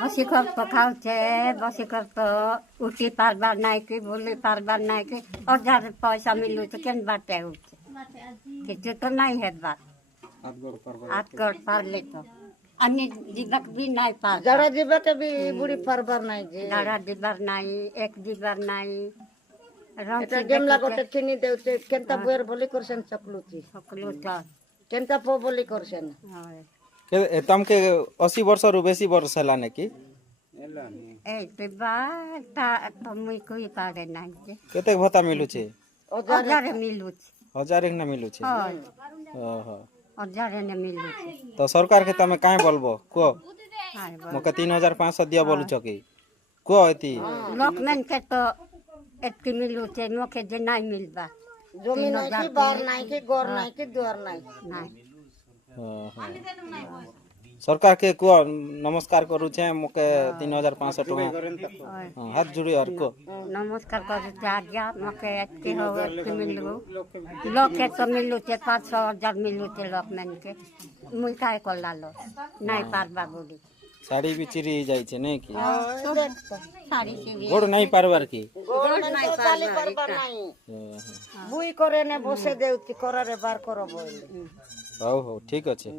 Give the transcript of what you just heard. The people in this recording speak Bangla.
বসি খরচ খাওছে, বসি খরচ উঠি পারবার নাই কি বলি পারবার নাই কি অজার পয়সা মিলুছে কেন বাটে উঠছে কিছু তো নাই হেবার হাত গড় পারলে তো আমি দিবাক বি নাই পার যারা দিবাকে বি বুড়ি পারবার নাই যে দাঁড়া দিবার নাই এক দিবার নাই এটা গেমলা গোটে কিনি দেউছে কেনতা বইয়ের বলি করছেন সকলুচি সকলো তো কেনতা পো বলি করছেন ତମକେ 80 ବର୍ଷରୁ ବେଶୀ ବର୍ଷ ହେଲା ନାକି এই দিବାরটা তো মুই কই পারে নাই যে କେତେ ଭତ୍ତା ମିଳୁଛେ অজারে মিলুছে 1000 ନା ମିଳୁଛେ হয় ଓହୋ অজারে নে মিলুছে ତ ସରକାରକେ ତମେ କାଇଁ ବୋଲବ କୁହ হাই ମକେ 3500 ଦିଅ ବୋଲୁଛ କି କୁହ ଏତି লোকমেনকে তো একটি মিলুছে মুখে যে নাই মিলবা জমি নাই কি বার নাই কি ঘর নাই কি দুয়ার নাই নাই ସରକାରକେ କୁହ ନମସ୍କାର କରୁଛେ ମକେ 3500 ଟଙ୍କା ହଁ ହାତ ଯୋଡ଼ି ଆର କୁହ নমস্কার করতে আজ্ঞা মুখে একটি হোক একটি মিলবো লোকে তো মিলুছে 500,000 মিলুছে লোকমেনকে মুই কাই করলালো নাই পারবা বলি ଶାଢ଼ୀ ବି ଚିରି ହେଇଯାଇଛେ ନାଇଁ କି শাড়ি সিবি ଗୋଡ଼ ନାଇଁ ପାରବାର କି গোড় নাই চালি পারবার নাই বুই করে নে বসে দেউছি করারে বার করব ହଉ ହଉ ଠିକ ଅଛି